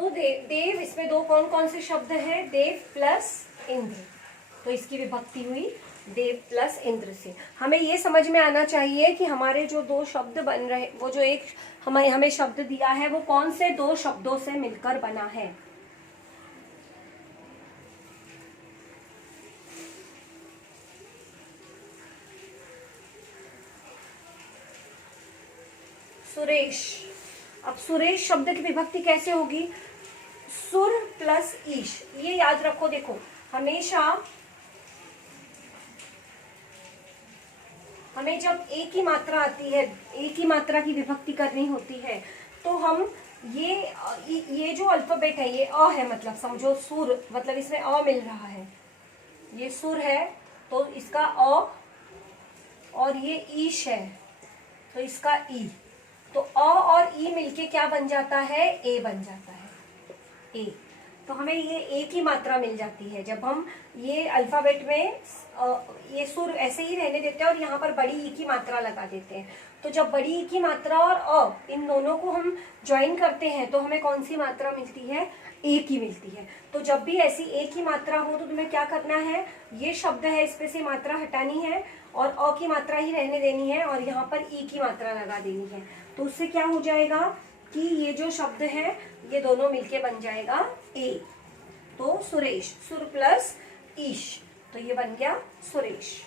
तो देव, इसमें दो कौन कौन से शब्द हैं? देव प्लस इंद्र, तो इसकी विभक्ति हुई देव प्लस इंद्र से। हमें ये समझ में आना चाहिए कि हमारे जो दो शब्द बन रहे, वो जो एक हमें शब्द दिया है वो कौन से दो शब्दों से मिलकर बना है। सुरेश। अब सुरेश शब्द की विभक्ति कैसे होगी? सुर प्लस ईश। ये याद रखो, देखो हमेशा हमें जब एक ही मात्रा आती है, एक ही मात्रा की विभक्ति करनी होती है, तो हम ये जो अल्फाबेट है ये अ है, मतलब समझो सुर, मतलब इसमें अ मिल रहा है, ये सुर है तो इसका अ, और ये ईश है तो इसका ई, तो अ और ई मिलके क्या बन जाता है? ए बन जाता है, ए। तो हमें ये एक ही मात्रा मिल जाती है जब हम ये अल्फाबेट में ये सुर ऐसे ही रहने देते हैं और यहाँ पर बड़ी ई की मात्रा लगा देते हैं। तो जब बड़ी ई की मात्रा और अ, इन दोनों को हम ज्वाइन करते हैं तो हमें कौन सी मात्रा मिलती है? ए की मिलती है। तो जब भी ऐसी एक ही मात्रा हो तो तुम्हें क्या करना है? ये शब्द है, इसमें से मात्रा हटानी है और अ की मात्रा ही रहने देनी है और यहाँ पर ई की मात्रा लगा देनी है। तो उससे क्या हो जाएगा कि ये जो शब्द है ये दोनों मिलके बन जाएगा ए। तो सुरेश, सुर प्लस ईश, तो ये बन गया सुरेश।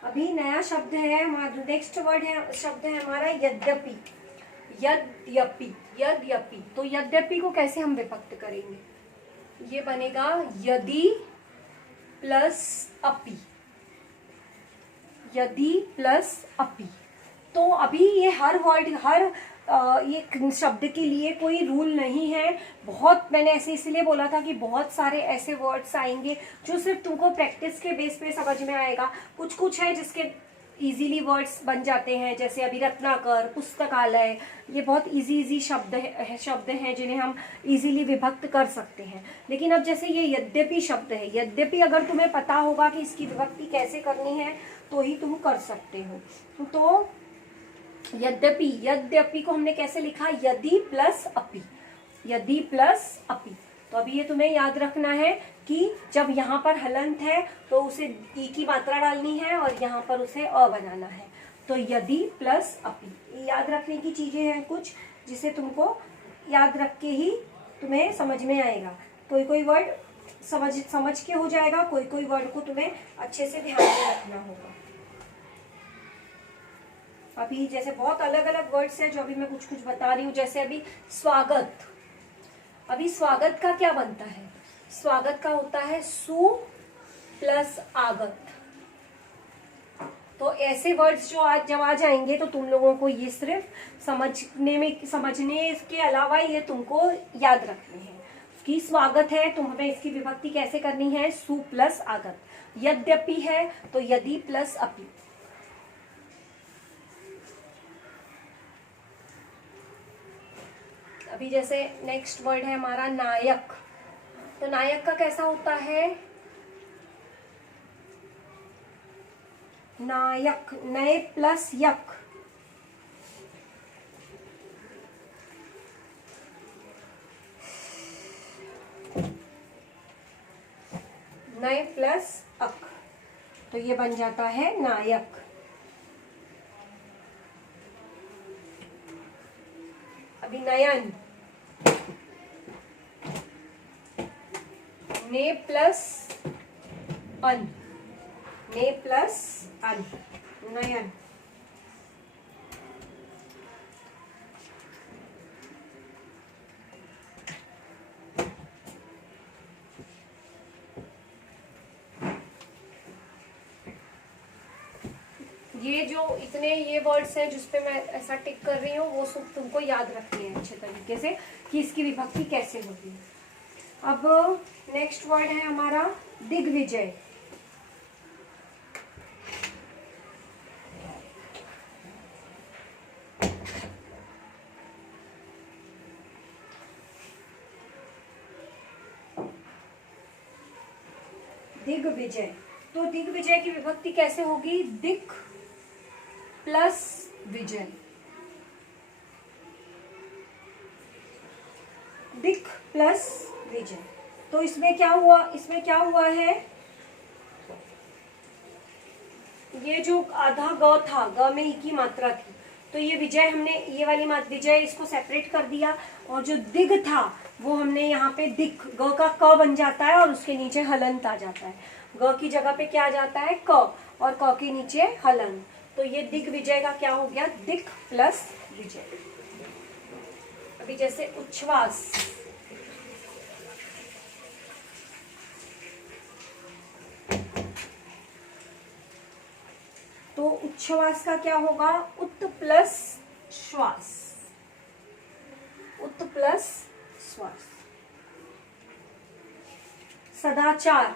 अभी नया शब्द है, नेक्स्ट वर्ड है, शब्द है हमारा यद्यपि। यद्यपि, यद्यपि, तो यद्यपि को कैसे हम विभक्त करेंगे? ये बनेगा यदि प्लस अपि, यदि प्लस अपि। तो अभी ये हर वर्ड, हर ये शब्द के लिए कोई रूल नहीं है। बहुत, मैंने ऐसे इसलिए बोला था कि बहुत सारे ऐसे वर्ड्स आएंगे जो सिर्फ तुमको प्रैक्टिस के बेस पे समझ में आएगा। कुछ कुछ है जिसके इजीली वर्ड्स बन जाते हैं, जैसे अभी रत्नाकर, पुस्तकालय, ये बहुत इजी शब्द हैं जिन्हें हम इजीली विभक्त कर सकते हैं। लेकिन अब जैसे ये यद्यपि शब्द है, यद्यपि अगर तुम्हें पता होगा कि इसकी विभक्ति कैसे करनी है तो ही तुम कर सकते हो। तो यद्यपि, यद्यपि को हमने कैसे लिखा? यदि प्लस अपि, यदि प्लस अपि। तो अभी ये तुम्हें याद रखना है कि जब यहाँ पर हलंत है तो उसे ई की मात्रा डालनी है और यहाँ पर उसे अ बनाना है। तो यदि प्लस अपि, ये याद रखने की चीजें हैं कुछ, जिसे तुमको याद रख के ही तुम्हें समझ में आएगा। कोई कोई वर्ड समझ के हो जाएगा, कोई कोई वर्ड को तुम्हें अच्छे से ध्यान में रखना होगा। अभी जैसे बहुत अलग अलग वर्ड्स हैं जो अभी मैं कुछ कुछ बता रही हूँ, जैसे अभी स्वागत। अभी स्वागत का क्या बनता है? स्वागत का होता है सु प्लस आगत। तो ऐसे वर्ड्स जो आज जब आ जाएंगे तो तुम लोगों को ये सिर्फ समझने के अलावा ये तुमको याद रखने हैं कि स्वागत है तो हमें इसकी विभक्ति कैसे करनी है? सु प्लस आगत। यद्यपि है तो यदि प्लस अपि। अभी जैसे नेक्स्ट वर्ड है हमारा नायक। तो नायक का कैसा होता है? नायक, नए प्लस यक। नए प्लस अक, तो ये बन जाता है नायक। अभी नयन, ने प्लस अन, ने प्लस अन, नयन। ये जो इतने ये वर्ड्स हैं जिस पे मैं ऐसा टिक कर रही हूँ वो सब तुमको याद रखनी है अच्छे तरीके से कि इसकी विभक्ति कैसे होती है। अब नेक्स्ट वर्ड है हमारा दिग्विजय। दिग्विजय, तो दिग्विजय की विभक्ति कैसे होगी? दिक प्लस विजय। दिक प्लस विजय। तो इसमें क्या हुआ? इसमें क्या हुआ है? ये जो आधा ग था, ग में ई की मात्रा थी, तो ये विजय हमने ये वाली विजय इसको सेपरेट कर दिया, और जो दिग था वो हमने यहाँ पे दिक, ग का क बन जाता है और उसके नीचे हलंत आ जाता है। ग की जगह पे क्या आ जाता है? क, और क के नीचे हलंत। तो ये दिग्विजय का क्या हो गया? दिक प्लस विजय। अभी जैसे उच्छ्वास, तो उच्छ्वास का क्या होगा? उत प्लस श्वास। उत प्लस श्वास। सदाचार,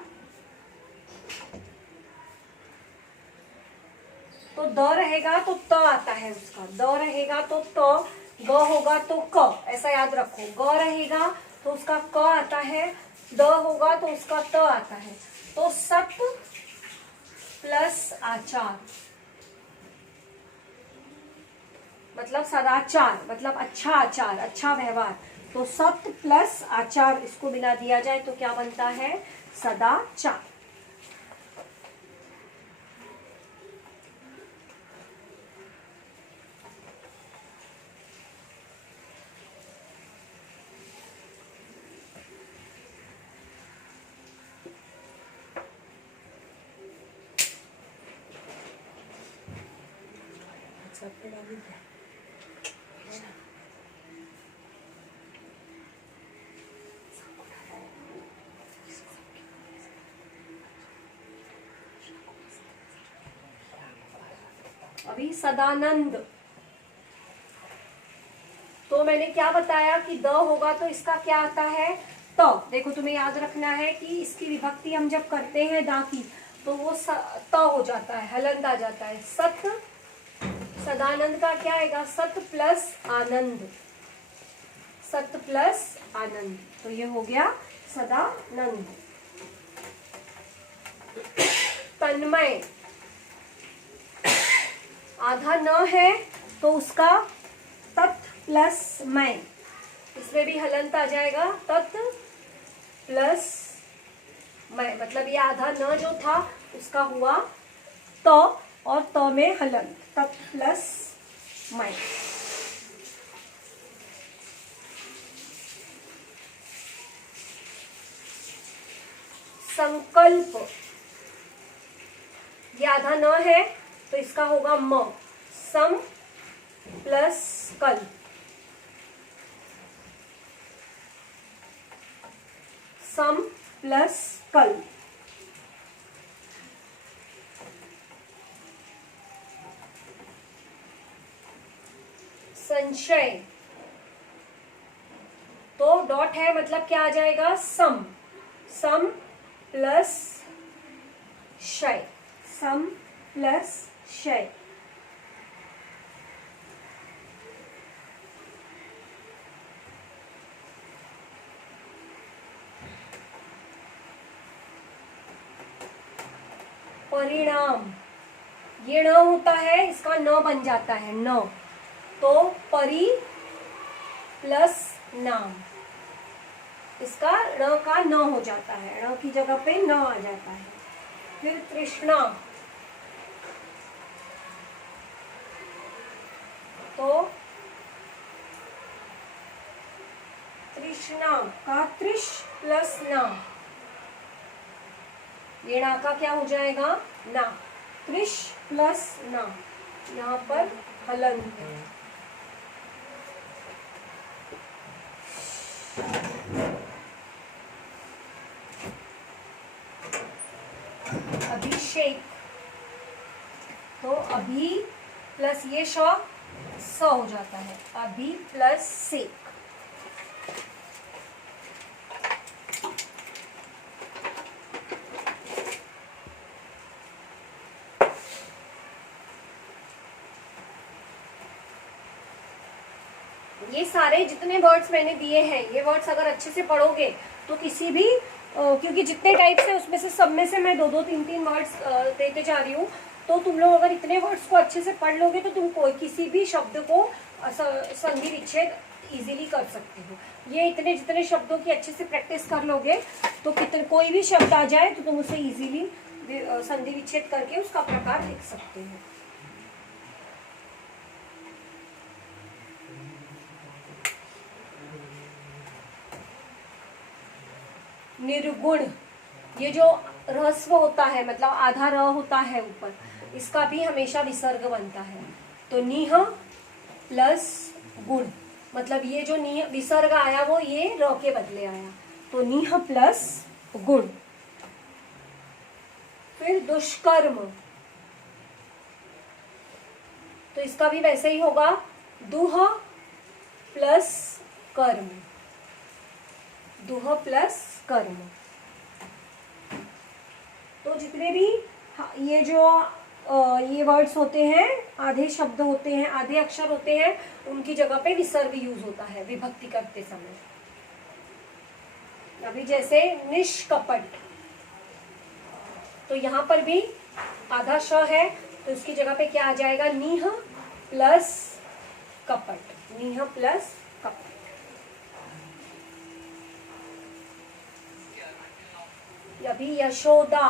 तो द रहेगा तो त आता है उसका, द रहेगा तो त, ग होगा तो क, ऐसा याद रखो। ग रहेगा तो उसका क आता है, द होगा तो उसका त आता है। तो सत प्लस आचार, मतलब सदाचार, मतलब अच्छा आचार, अच्छा व्यवहार। तो सत प्लस आचार, इसको बिना दिया जाए तो क्या बनता है? सदाचार। अभी सदानंद, तो मैंने क्या बताया कि द होगा तो इसका क्या आता है? त। देखो तुम्हें याद रखना है कि इसकी विभक्ति हम जब करते हैं दा की, तो वो त हो जाता है, हलंत आ जाता है। सत, सदानंद का क्या आएगा? सत प्लस आनंद। सत प्लस आनंद, तो ये हो गया सदानंद। तन्मय, आधा न है तो उसका तत् प्लस मय, इसमें भी हलंत आ जाएगा। तत् प्लस मय, मतलब ये आधा न जो था उसका हुआ त, और त में हलंत, तत् प्लस मय। संकल्प, ये आधा न है तो इसका होगा म, सम प्लस कल्प। सम प्लस कल्प। संशय, तो डॉट है मतलब क्या आ जाएगा? सम। सम प्लस शय। सम प्लस शय। परिणाम, ये न होता है, इसका न बन जाता है न, तो परि प्लस नाम, इसका ण का न हो जाता है, ण की जगह पे न आ जाता है। फिर तृष्णा, तो तृष्णा का त्रिश प्लस ना, ये ना का क्या हो जाएगा? ना। त्रिश प्लस ना, यहाँ पर हलंत है। अभिषेक, तो अभी प्लस ये श स हो जाता है, अभी प्लस सेक। ये सारे जितने वर्ड्स मैंने दिए हैं, ये वर्ड्स अगर अच्छे से पढ़ोगे तो किसी भी क्योंकि जितने टाइप्स है उसमें से सब में से मैं 2-2 3-3 वर्ड्स देते जा रही हूँ, तो तुम लोग अगर इतने वर्ड्स को अच्छे से पढ़ लोगे तो तुम कोई किसी भी शब्द को संधि विच्छेद इजीली कर सकते हो। ये इतने जितने शब्दों की अच्छे से प्रैक्टिस कर लोगे तो कितने कोई भी शब्द आ जाए तो तुम उसे इजीली संधि विच्छेद करके उसका प्रकार लिख सकते हो। निर्गुण, ये जो ह्रस्व होता है मतलब आधा र होता है ऊपर, इसका भी हमेशा विसर्ग बनता है। तो निह प्लस गुण, मतलब ये जो निह विसर्ग आया वो ये र के बदले आया, तो निह प्लस गुण। फिर दुष्कर्म, तो इसका भी वैसे ही होगा, दुह प्लस कर्म, दुह प्लस कर्म। तो जितने भी ये जो ये वर्ड्स होते हैं, आधे शब्द होते हैं, आधे अक्षर होते हैं, उनकी जगह पे विसर्ग यूज होता है विभक्ति करते समय। अभी जैसे निष्कपट, तो यहाँ पर भी आधा श है तो इसकी जगह पे क्या आ जाएगा, नीह प्लस कपट, नीह प्लस कपट। अभी यशोदा,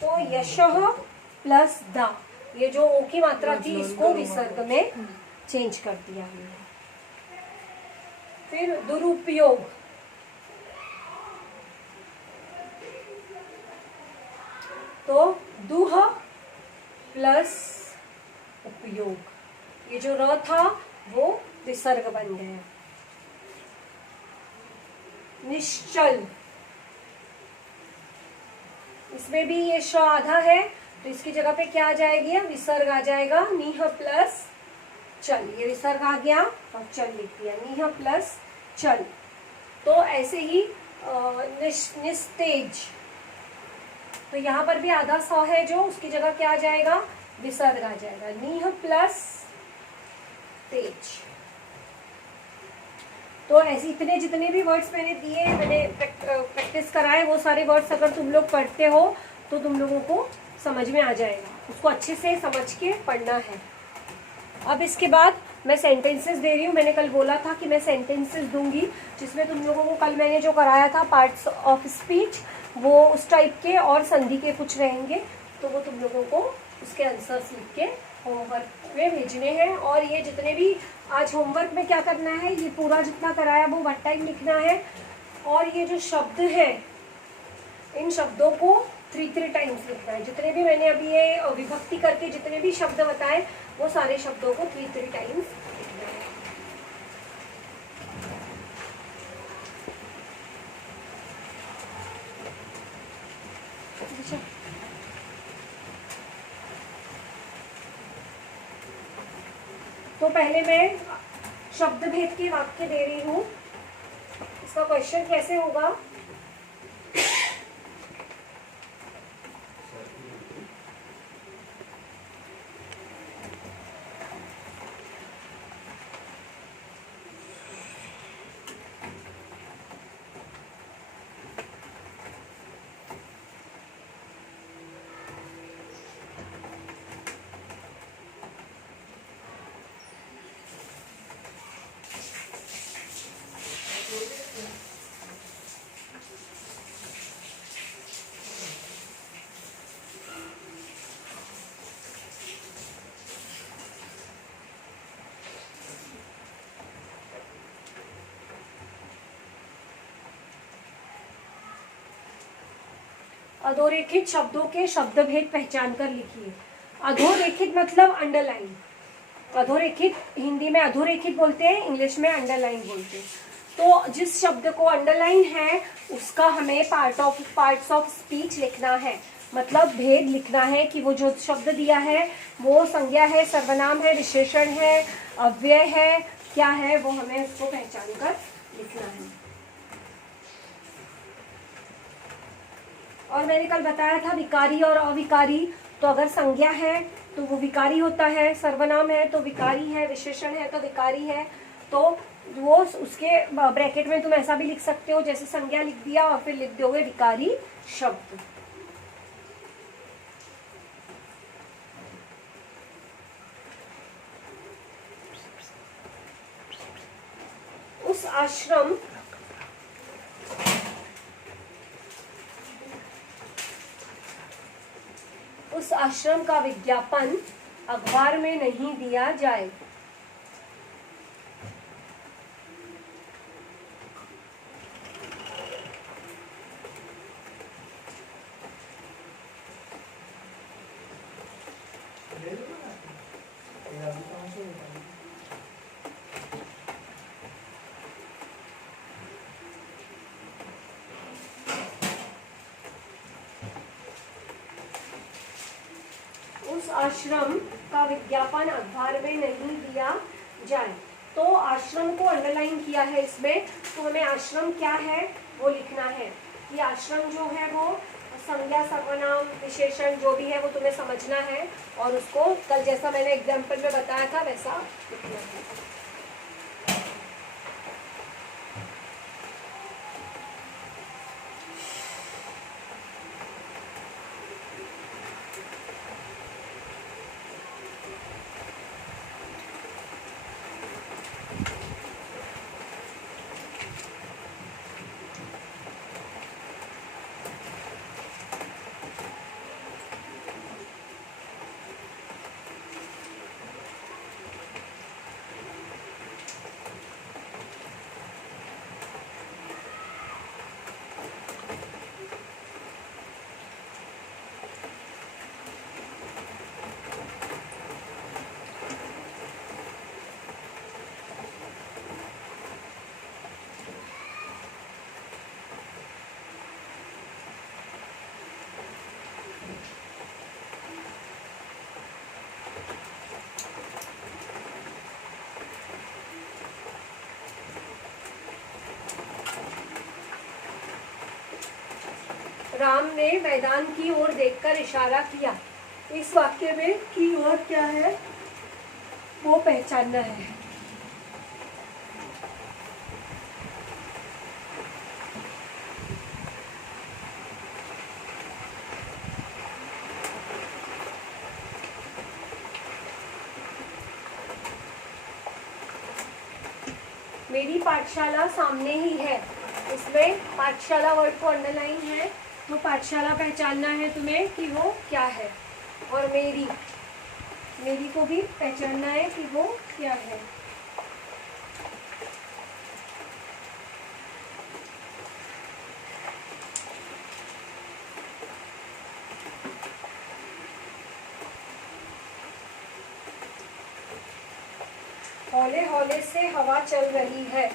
तो यशः प्लस दा, ये जो ओ की मात्रा थी इसको विसर्ग में चेंज कर दिया हमने। फिर दुरुपयोग, तो दुह प्लस उपयोग, ये जो र था वो विसर्ग बन गया। निश्चल, इसमें भी ये श आधा है तो इसकी जगह पे क्या आ जाएगी, विसर्ग आ जाएगा, नीह प्लस चल, ये विसर्ग आ गया और चल लिख दिया, नीह प्लस चल। तो ऐसे ही निस्तेज, तो यहाँ पर भी आधा स है जो, उसकी जगह क्या आ जाएगा, विसर्ग आ जाएगा, नीह प्लस तेज। तो ऐसे इतने जितने भी वर्ड्स मैंने दिए, मैंने प्रैक्टिस कराए, वो सारे वर्ड्स अगर तुम लोग पढ़ते हो तो तुम लोगों को समझ में आ जाएगा, उसको अच्छे से समझ के पढ़ना है। अब इसके बाद मैं सेंटेंसेस दे रही हूँ। मैंने कल बोला था कि मैं सेंटेंसेस दूंगी जिसमें तुम लोगों को कल मैंने जो कराया था पार्ट्स ऑफ स्पीच, वो उस टाइप के और संधि के कुछ रहेंगे, तो वो तुम लोगों को उसके आंसर्स लिख के होमवर्क में भेजने हैं। और ये जितने भी आज होमवर्क में क्या करना है, ये पूरा जितना कराया वो वन टाइम लिखना है। और ये जो शब्द हैं, इन शब्दों को 3 टाइम्स लिखना है। जितने भी मैंने अभी ये विभक्ति करके जितने भी शब्द बताए, वो सारे शब्दों को 3 टाइम्स लिखना है। तो पहले मैं शब्द भेद के वाक्य दे रही हूँ। इसका क्वेश्चन कैसे होगा, अधोरेखित शब्दों के शब्द भेद पहचान कर लिखिए। अधोरेखित मतलब अंडरलाइन। अधोरेखित हिंदी में अधोरेखित बोलते हैं, इंग्लिश में अंडरलाइन बोलते हैं। तो जिस शब्द को अंडरलाइन है उसका हमें पार्ट्स ऑफ स्पीच लिखना है, मतलब भेद लिखना है कि वो जो शब्द दिया है वो संज्ञा है, सर्वनाम है, विशेषण है, अव्यय है, क्या है, वो हमें उसको पहचान कर लिखना है। और मैंने कल बताया था विकारी और अविकारी, तो अगर संज्ञा है तो वो विकारी होता है, सर्वनाम है तो विकारी है, विशेषण है तो विकारी है। तो वो उसके ब्रैकेट में तुम ऐसा भी लिख सकते हो जैसे संज्ञा लिख दिया और फिर लिख दोगे विकारी शब्द। उस आश्रम का विज्ञापन अखबार में नहीं दिया जाए। उस आश्रम का विज्ञापन अखबार में नहीं दिया जाए। तो आश्रम को अंडरलाइन किया है इसमें, तो हमें आश्रम क्या है वो लिखना है। ये आश्रम जो है वो संज्ञा, सर्वनाम, विशेषण जो भी है वो तुम्हें समझना है और उसको कल जैसा मैंने एग्जाम्पल में बताया था वैसा लिखना है। राम ने मैदान की ओर देखकर इशारा किया। इस वाक्य में की ओर क्या है वो पहचानना है। मेरी पाठशाला सामने ही है। इसमें पाठशाला वर्ड को अंडरलाइन है, तो पाठशाला पहचानना है तुम्हें कि वो क्या है। और मेरी को भी पहचानना है कि वो क्या है। हौले हौले से हवा चल रही है।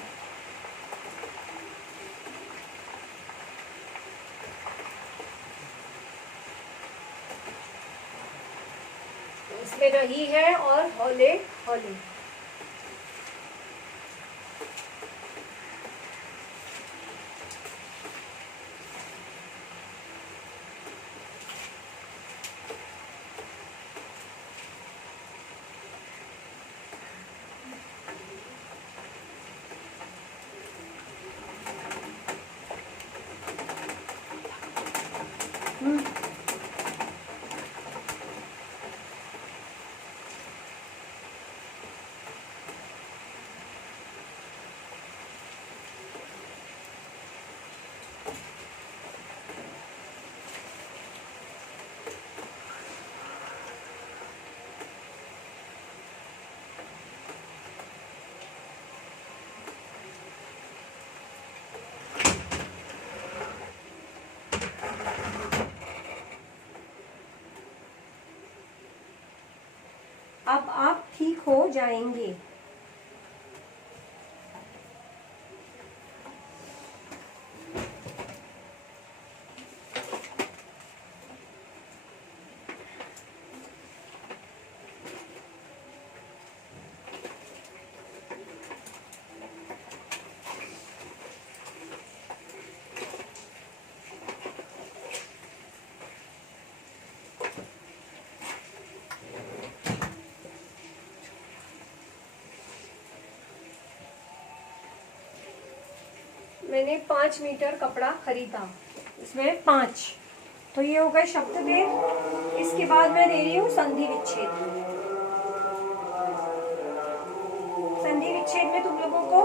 इसमें रही है और हौले हौले। अब आप ठीक हो जाएंगे। मैंने 5 मीटर कपड़ा खरीदा, इसमें 5, तो ये हो गए शब्द भेद। इसके बाद मैं दे रही हूँ संधि विच्छेद। संधि विच्छेद में तुम लोगों को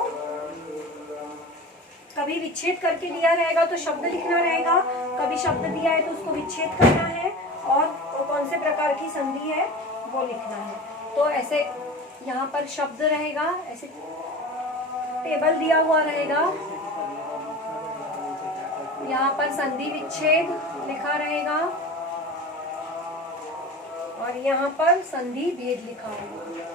कभी विच्छेद करके दिया रहेगा तो शब्द लिखना रहेगा, कभी शब्द दिया है तो उसको विच्छेद करना है, और कौन से प्रकार की संधि है वो लिखना है। तो ऐसे यहाँ पर शब्द रहेगा, ऐसे टेबल दिया हुआ रहेगा, यहाँ पर संधि विच्छेद लिखा रहेगा, और यहाँ पर संधि भेद लिखा होगा।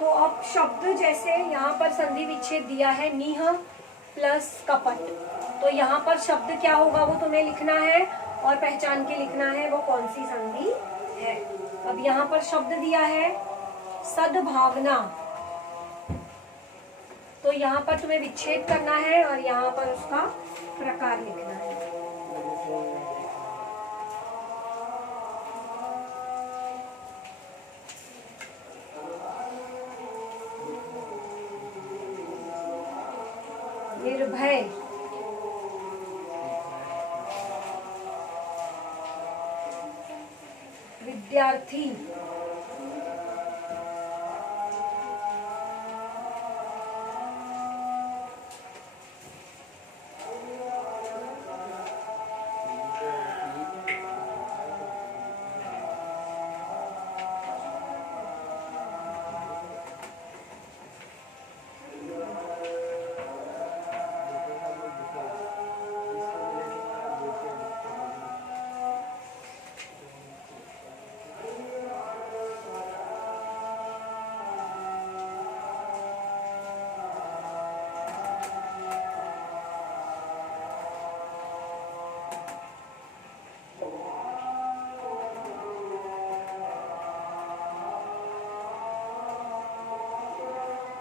तो अब शब्द जैसे यहाँ पर संधि विच्छेद दिया है नीह प्लस कपट, तो यहाँ पर शब्द क्या होगा वो तुम्हें लिखना है और पहचान के लिखना है वो कौन सी संधि है। अब यहाँ पर शब्द दिया है सद्भावना, तो यहाँ पर तुम्हें विच्छेद करना है और यहाँ पर उसका प्रकार लिखना है। निर्भय, विद्यार्थी,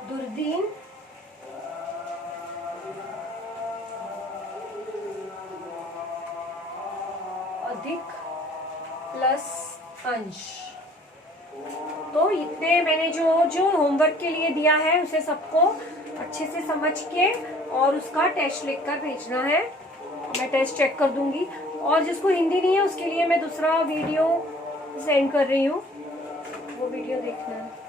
दुर्दीन, अधिक प्लस अंश। तो इतने मैंने जो होमवर्क के लिए दिया है उसे सबको अच्छे से समझ के और उसका टेस्ट लिखकर भेजना है। मैं टेस्ट चेक कर दूंगी, और जिसको हिंदी नहीं है उसके लिए मैं दूसरा वीडियो सेंड कर रही हूँ, वो वीडियो देखना है।